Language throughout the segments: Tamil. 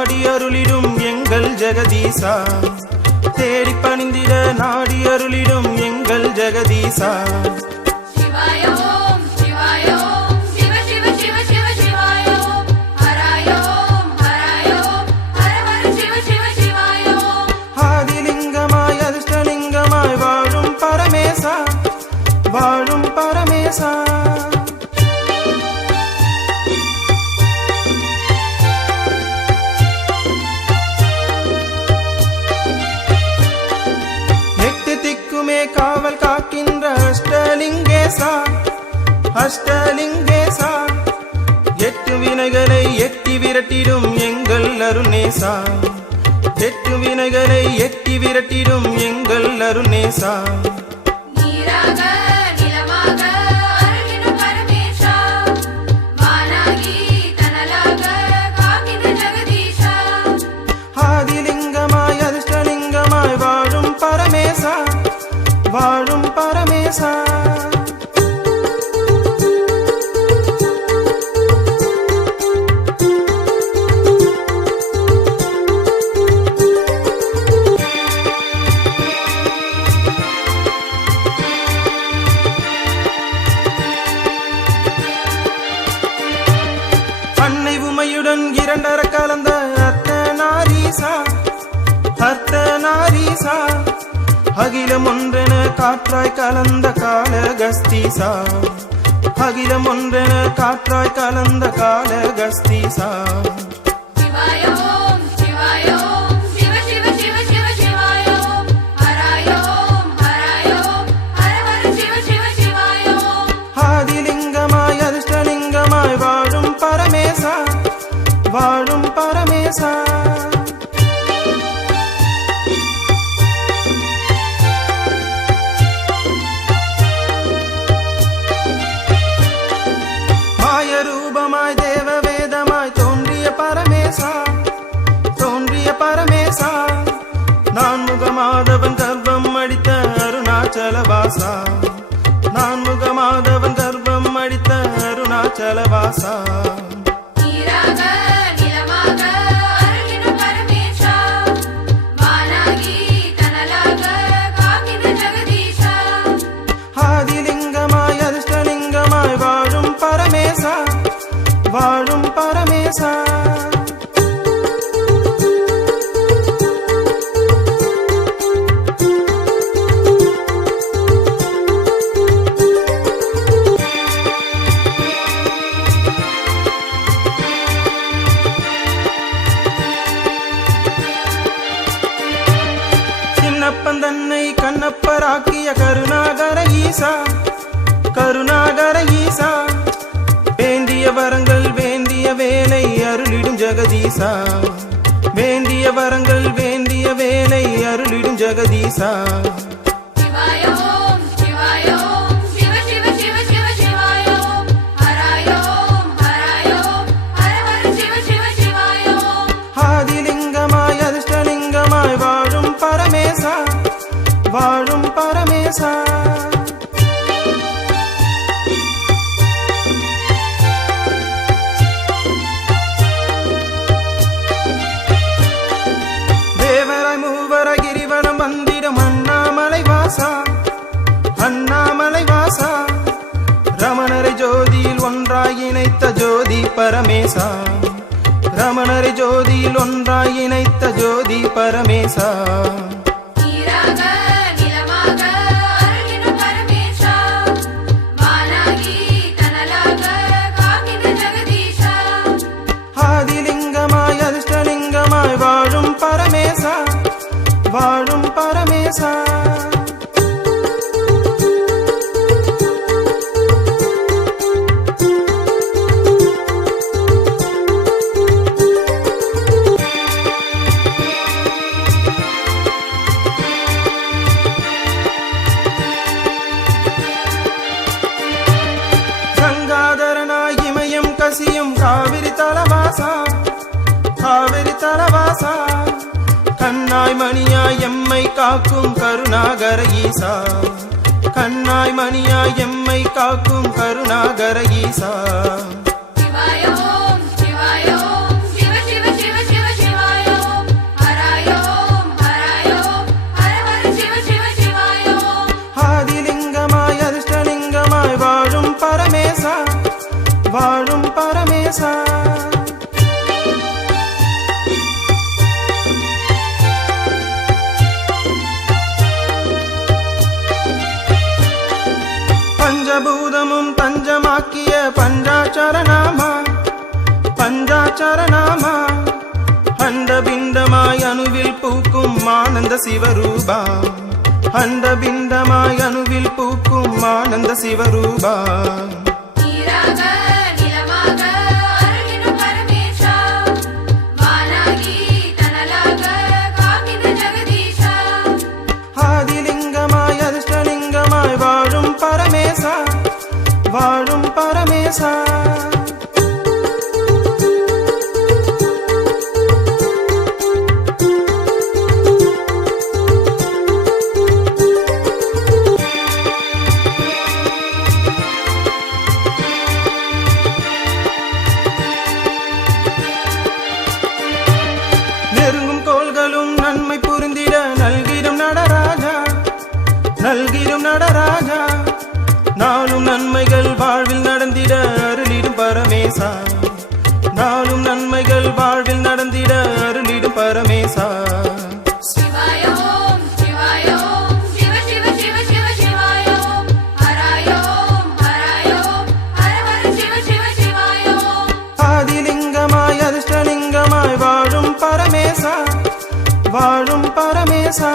நாடி அருளிடும் எங்கள் ஜெகதீசா, தேடி பணிந்திட நாடி அருளிடும் எங்கள் ஜெகதீசா. ஆதிலிங்கமாய் அதிர்ஷ்டலிங்கமாய் வாழும் பரமேசா, வாழும் பரமேசா. எட்டு திக்குமே காவல் காக்கின்ற அஷ்டலிங்கேசா, அஷ்டலிங்கேசா. எட்டு வினைகளை எட்டி விரட்டிடும் எங்கள் அருணேசா, எட்டு வினைகளை எட்டி விரட்டிடும் எங்கள் அருணேசா. ஆதிலிங்கமாய் அதிர்ஷ்டலிங்கமாய் வாழும் பரமேசா, வாழும் பரமேசா. அன்னை உமையுடன் இரண்டர கலந்த அர்த்தநாரீசா, அர்த்தநாரீசா. அகிலம் ஒன்றென காற்றாய் கலந்த காலகஸ்தீசா, அகிலம் ஒன்றென காற்றாய் கலந்த காலகஸ்தீசா. ஆதிலிங்கமாய் அதிர்ஷ்டலிங்கமாய் வாழும் பரமேசா, வாழும் பரமேசா. மாய ரூபமாய் தேவ வேதமாய் தோன்றிய பரமேசா, தோன்றிய பரமேசா. நான் முகமாதவன் கர்ப்பம் அடித்த அருணாச்சலவாசா, நான் முகமாதவன் கர்ப்பம் அடித்த அருணாச்சலவாசா. ஆதிலிங்கமாய் அதிர்ஷ்டலிங்கமாய் வாழும் பரமேசா, வாழும் பரமேசா. சின்னப்பன் தன்னை கண்ணப்பராக்கிய கருணாகர ஈசா, கருணாகர ஈசா. வேண்டிய வரங்கள் வேண்டிய வேலை அருளிடும் ஜெகதீசா, வேண்டிய வரங்கள் வேண்டிய வேலை அருளிடும் ஜெகதீசா. ஆதிலிங்கமாய் அதிர்ஷ்டலிங்கமாய் வாழும் பரமேசா, வாழும் பரமேசா. தேவராய் மூவராய் கிரிவலம் வந்திடும் அண்ணாமலை வாசா, அண்ணாமலை வாசா. ரமணரை ஜோதியில் ஒன்றாய் இணைத்த ஜோதி பரமேசா, ரமணரை ஜோதியில் ஒன்றாய் இணைத்த ஜோதி பரமேசா. ஆதிலிங்கமாய் அதிர்ஷ்டலிங்கமாய் வாழும் பரமேசா, வாழும் பரமேசா. கங்காதரனாய் இமயம் கசியும் காவிரி தலவாசா, காவிரி தலவாசா. கண்ணாய் மணியாய் எம்மை காக்கும் கருணாகர ஈசா, கண்ணாய் மணியாய் எம்மை காக்கும் கருணாகர ஈசா. சிவாய ஓம் சிவாய ஓம் சிவ சிவ சிவ சிவ சிவ பஞ்சாச்சரணாமா பஞ்சாச்சரணாமா அண்டபிண்டமாய் அணுவில் பூக்கும் ஆனந்த சிவரூபா அண்டபிண்டமாய் அணுவில் பூக்கும் ஆனந்த சிவரூபா ஆதிலிங்கமாய் அதிர்ஷ்டலிங்கமாய் வாழும் பரமேசா வாழும் பரமேசா நெருங்கும் கோள்களும் நன்மை புரிந்திட நல்கிடும் நடராஜா நல்கிடும் நடராஜா நாளும் நன்மைகள் வாழ்வில் நடந்திட அருளிடும் பரமேசா நாளும் நன்மைகள் வாழ்வில் நடந்திட அருளிடும் பரமேசா ஆதிலிங்கமாய் அதிர்ஷ்டலிங்கமாய் வாழும் பரமேசா வாழும் பரமேசா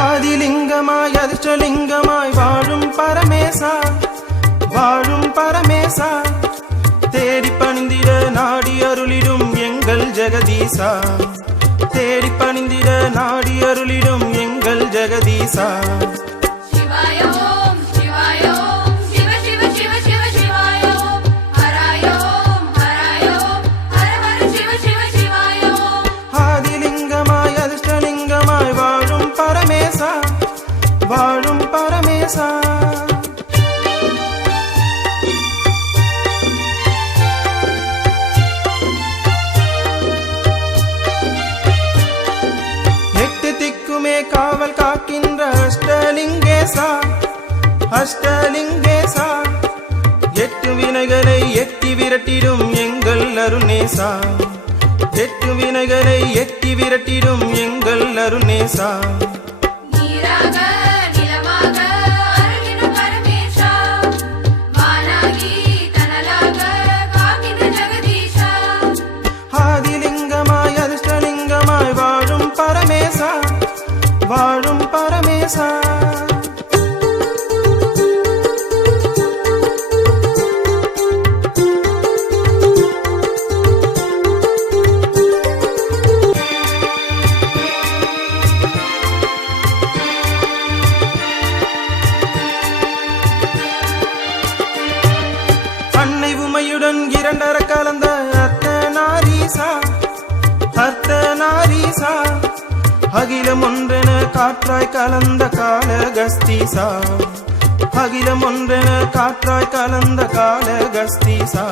ஆதிலிங்கமாய் அதிர்ஷ்டலிங்கமாய் வாழும் பரமேசா வாழும் பரமேசா தேடி பணிந்திட நாடி அருளிடும் எங்கள் ஜெகதீசா தேடி பணிந்திட நாடி அருளிடும் எங்கள் ஜெகதீசா ஆதிலிங்கமாய் அதிர்ஷ்டலிங்கமாய் வாழும் பரமேசா வாழும் பரமேசா எட்டு திக்குமே காவல் காக்கின்ற அஷ்டலிங்கேசா அஷ்டலிங்கேசா எட்டு வினைகளை எட்டி விரட்டிடும் எங்கள் அருணேசா எட்டு வினைகளை எட்டி விரட்டிடும் எங்கள் அருணேசா ஆதிலிங்கமாய் அதிர்ஷ்டலிங்கமாய் வாழும் பரமேசா வாழும் பரமேசா அன்னை உமையுடன் இரண்டர கலந்த அர்த்தநாரீசா அர்த்தநாரீசா அகிலம் ஒன்றென காற்றாய் கலந்த காலகஸ்தீசா அகிலம் ஒன்றென காற்றாய் கலந்த காலகஸ்தீசா